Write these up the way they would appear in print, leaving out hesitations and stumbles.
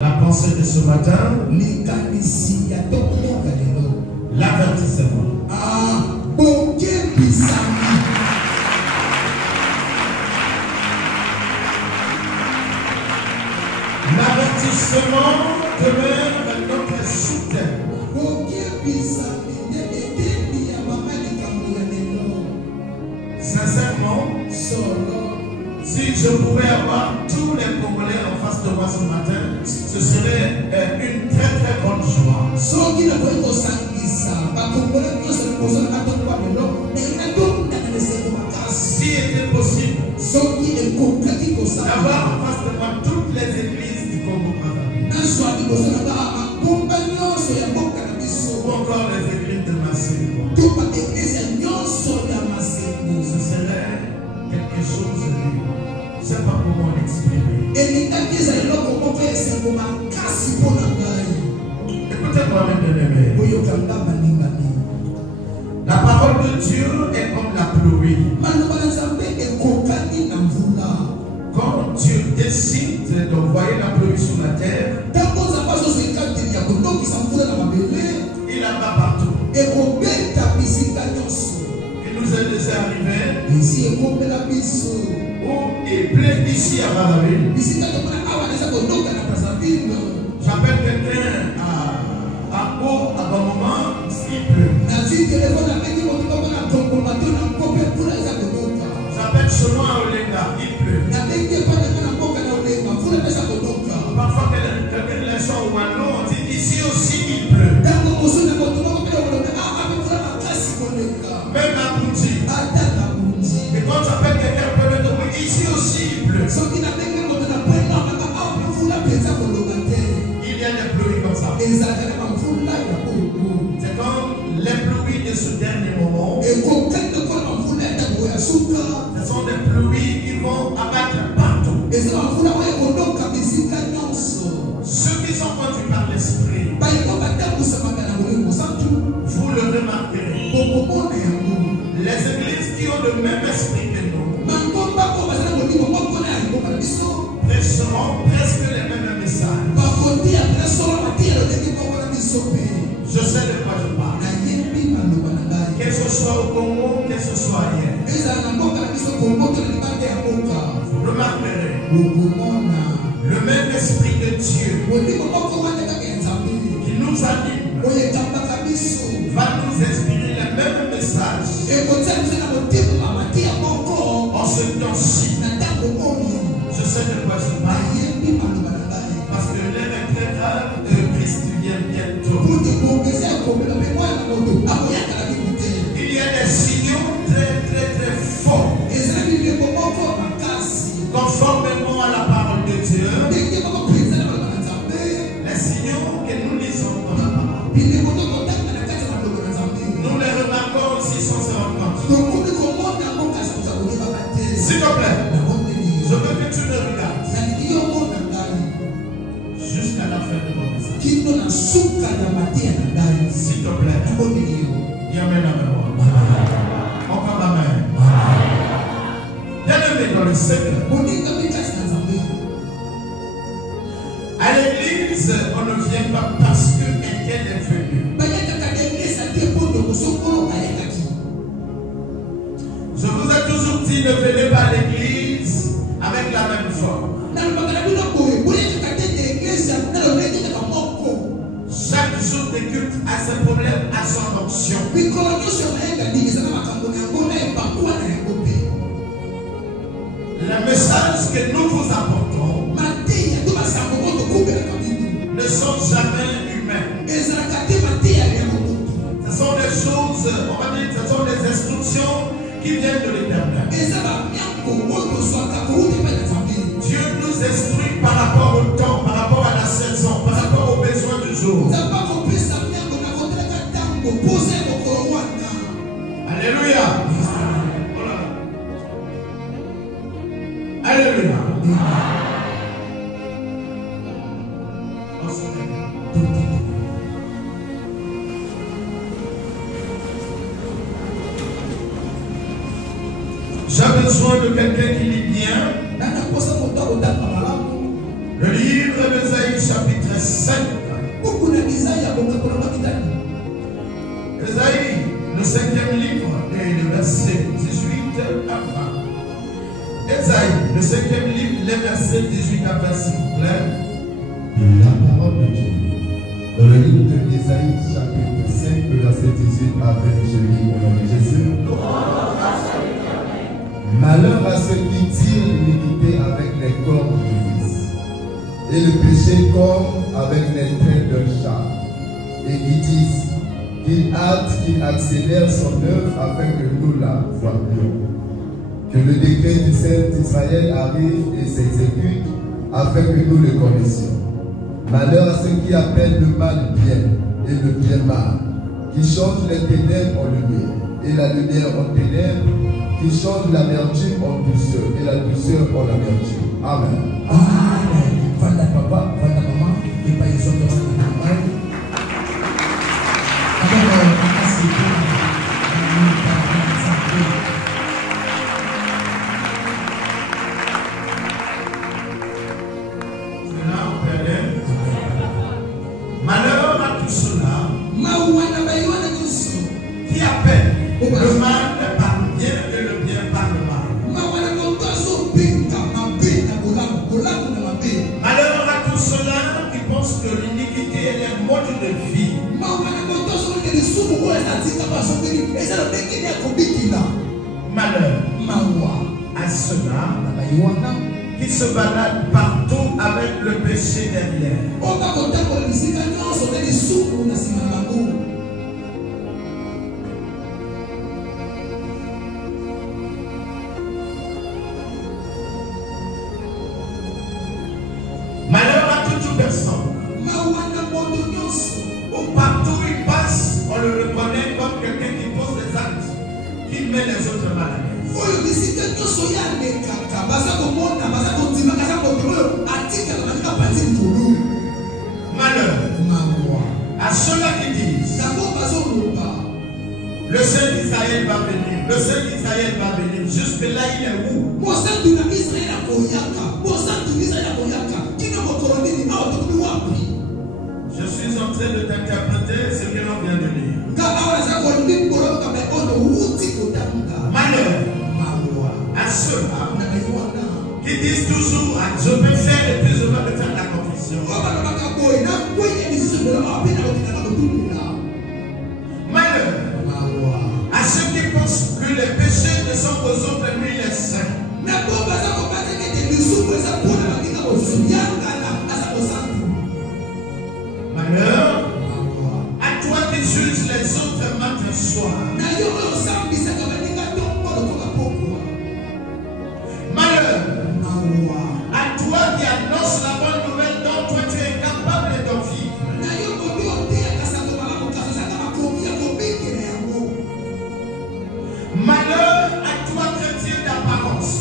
La pensée de ce matin, l'avertissement. L'avertissement demeure notre soutien. Sincèrement, si je pouvais avoir tous les Congolais en face de moi ce matin, ce serait une très très grande joie. Si était possible d'avoir en face de moi toutes les églises du Congo, ou encore les églises de Massimo, ce serait quelque chose de libre. Je ne sais pas comment l'exprimer. Écoutez-moi, mes bien-aimés. La parole de Dieu est comme la pluie. Quand Dieu décide d'envoyer la pluie sur la terre, il la va partout. Il nous est déjà arrivé où il plaît ici à Brazzaville. J'appelle quelqu'un à haut à bon moment, il pleut. J'appelle chez moi à Olenga, il pleut. Parfois, quelqu'un les gens ou un on dit ici aussi il pleut. Même à Bouti. Et quand j'appelle quelqu'un, peut me dire ici aussi il pleut. Il y a des pluies comme ça. C'est comme les pluies de ce dernier moment. Ce sont des pluies qui vont abattre partout. Ceux qui sont conduits par l'esprit, vous le remarquerez. Les églises qui ont le même esprit que nous prêcheront presque les mêmes messages. Je sais de quoi je parle. Que ce soit au Congo, que ce soit ailleurs. Vous remarquerez le même esprit de Dieu qui nous anime va nous inspirer le même message en ce temps-ci. Je sais de quoi je parle. Parce que l'heure est très grave et Christ vient bientôt. Il y a des signaux très très très forts. Conformément à la parole de Dieu, les signaux que nous lisons dans la parole, nous les remarquons aussi sans se rendre compte. S'il te plaît, je veux que tu me regardes jusqu'à la fin de mon message. S'il te plaît, dis amen à moi. Encore amen. Bien-aimé dans le Seigneur. À l'église, on ne vient pas parce que quelqu'un est venu. Je vous ai toujours dit, ne venez pas à l'église avec la même forme. Chaque jour de culte a ses problèmes, a son onction. Le message que nous vous apportons ne sont jamais humains. Ce sont des choses, on va dire, ce sont des instructions qui viennent de l'Éternel. Dieu nous instruit par rapport au temps, par rapport à la saison, par rapport aux besoins du jour. Alléluia. Alléluia. J'ai besoin de quelqu'un qui lit bien. Le livre d'Ésaïe chapitre 5. Ésaïe, le 5e livre, et le verset 18 à 20. Ésaïe, le 5e livre, les versets 18 à 20, s'il vous plaît. La parole de Dieu. Dans le livre d'Ésaïe, chapitre 5, le verset 18 à 20, je lis au nom de Jésus. Malheur à ceux qui tirent l'iniquité avec les cordes du vice, et le péché comme avec les traits d'un chat, et qui disent qu'il hâte, qu'il accélère son œuvre afin que nous la voyions. Que le décret du Saint d'Israël arrive et s'exécute afin que nous le connaissions. Malheur à ceux qui appellent le mal bien et le bien mal, qui changent les ténèbres en lumière et la lumière en ténèbres, qui changent l'amertume en douceur et la douceur en amertume. Amen. Amen. Voilà papa, voilà maman, et pas les autres maman. Malheur à tout cela qui appelle le mal par le bien et le bien par le mal. Malheur à tout cela qui pense que l'iniquité est un mode de vie. Malheur à ceux-là qui se baladent partout avec le péché derrière. Malheur à toute personne. Partout où il passe, on le reconnaît comme quelqu'un qui pose des actes, qui met les autres mal à l'aise. Malheur à ceux-là qui disent le Saint d'Israël va venir, le Saint d'Israël va venir. Jusque là, il est où? Je suis en train de t'interpréter ce que l'on vient de lire. Malheur à ceux-là qui disent toujours je peux faire et puis je vais me faire la confession. Malheur à ceux qui pensent que les péchés ne sont qu'aux autres et lui les saints. Malheur à toi qui juges les autres matin soir. Malheur à toi qui annonce la bonne nouvelle dont toi tu es incapable d'en vivre. Malheur à toi chrétien d'apparence.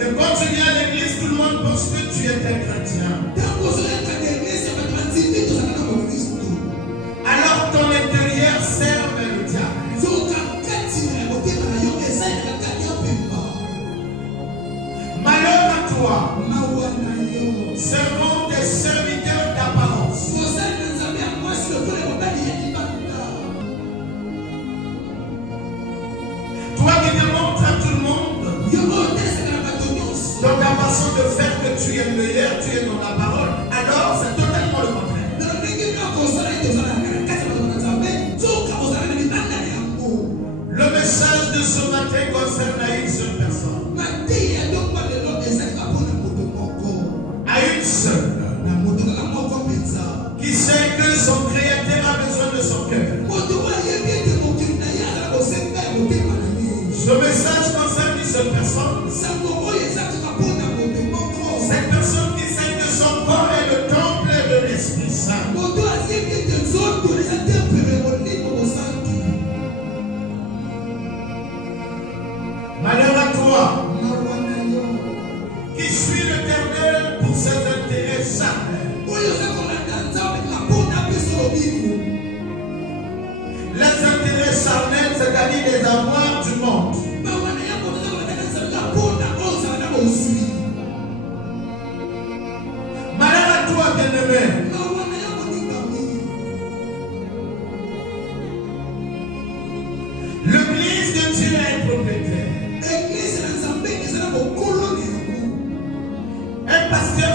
Et quand tu viens à l'église, tout le monde pense que tu es un chrétien. Alors ton intérieur serve le diable. Malheur à toi, servant des serviteurs d'apparence. Toi qui démontres à tout le monde dans ta façon de faire que tu es meilleur, tu es dans la parole, alors c'est totalement le contraire. Le message de ce matin concerne à une seule personne. À une seule. Qui sait que son créateur a besoin de son cœur. Ce message concerne une seule personne. Cette personne qui sait que son corps est le temple de l'Esprit Saint. Malheur à toi qui suit l'Éternel pour ses intérêts charnels. Les intérêts charnels, c'est-à-dire les avoirs du monde.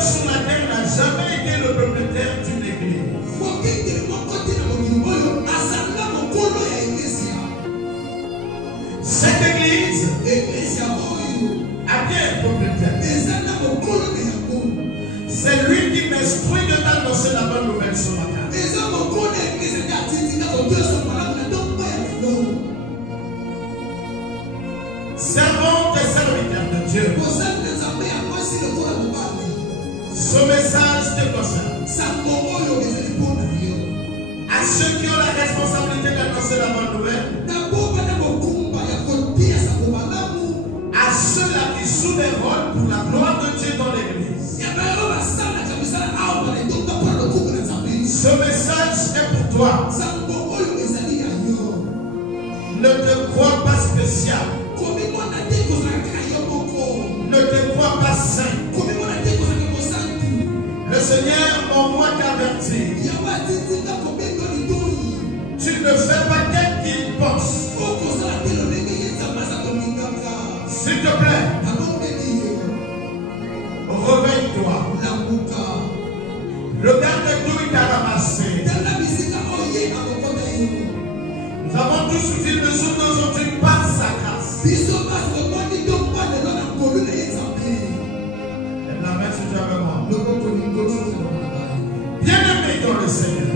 sur la terre n'a jamais été le propriétaire d'une église. Cette église a bien un propriétaire. C'est lui qui m'instruit de t'annoncer la bonne nouvelle ce matin. Servons des serviteurs de Dieu. Ce message te concerne. À ceux qui ont la responsabilité d'annoncer la bonne nouvelle, à ceux-là qui jouent des rôles pour la gloire de Dieu dans l'église. Ce message est pour toi. Ne te crois pas spécial. Ne te crois pas saint. Le Seigneur m'envoie t'avertir. Tu ne fais pas tel qu'il pense. S'il te plaît, réveille-toi. Regarde d'où il t'a ramassé. Nous avons tous dit le jour d'aujourd'hui par sa grâce. La main sur toi avec moi. Bien-aimé dans le Seigneur.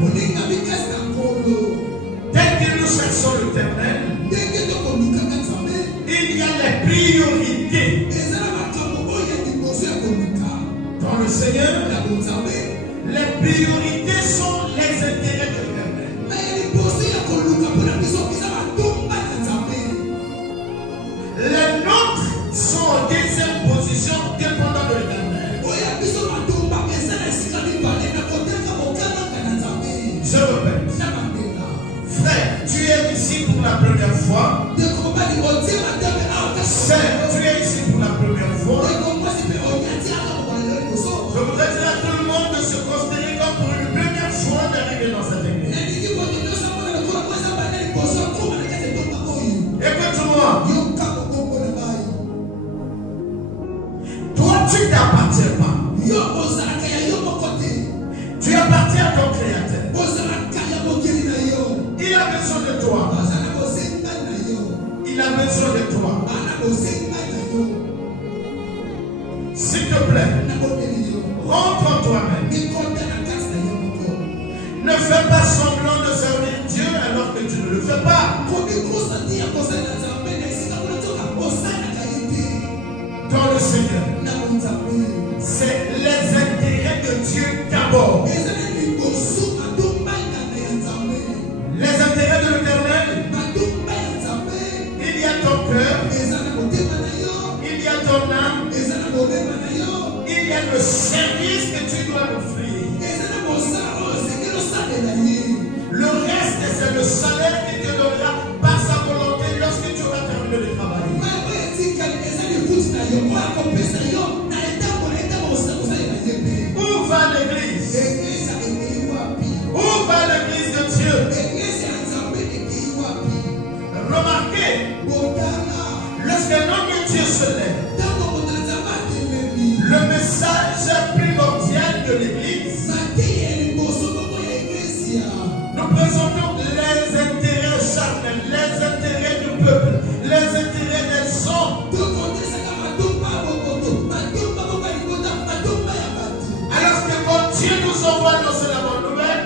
Dès que nous cherchons l'éternel, il y a les priorités. Dans le Seigneur, les priorités sont les intérêts de l'éternel. Les nôtres sont en deuxième position dépendant de l'éternel. Je répète. Frère, tu es ici pour la première fois. Sœur, tu es ici pour la première fois. Je voudrais dire à tout le monde de se considérer comme pour une première fois d'arriver dans cette église. Écoute-moi. Toi, tu t'appartiens pas. Tu appartiens à ton Créateur. Il a besoin de toi. Il a besoin de toi. S'il te plaît, rentre en toi-même. Ne fais pas semblant de servir Dieu alors que tu ne le fais pas. Dans le Seigneur, c'est les intérêts de Dieu d'abord. Les intérêts de l'éternel, il y a ton cœur, il y a ton âme, il y a le service que tu dois offrir. Le reste, c'est le salaire qu'il te donnera par sa volonté lorsque tu auras terminé de travailler. Où va l'église? Où va l'église de Dieu? Remarquez, lorsque l'homme de Dieu se lève, le message primordial de l'église, nous présentons les intérêts charnels, les intérêts du peuple, les intérêts des hommes. Alors que quand Dieu nous envoie dans la bonne nouvelle,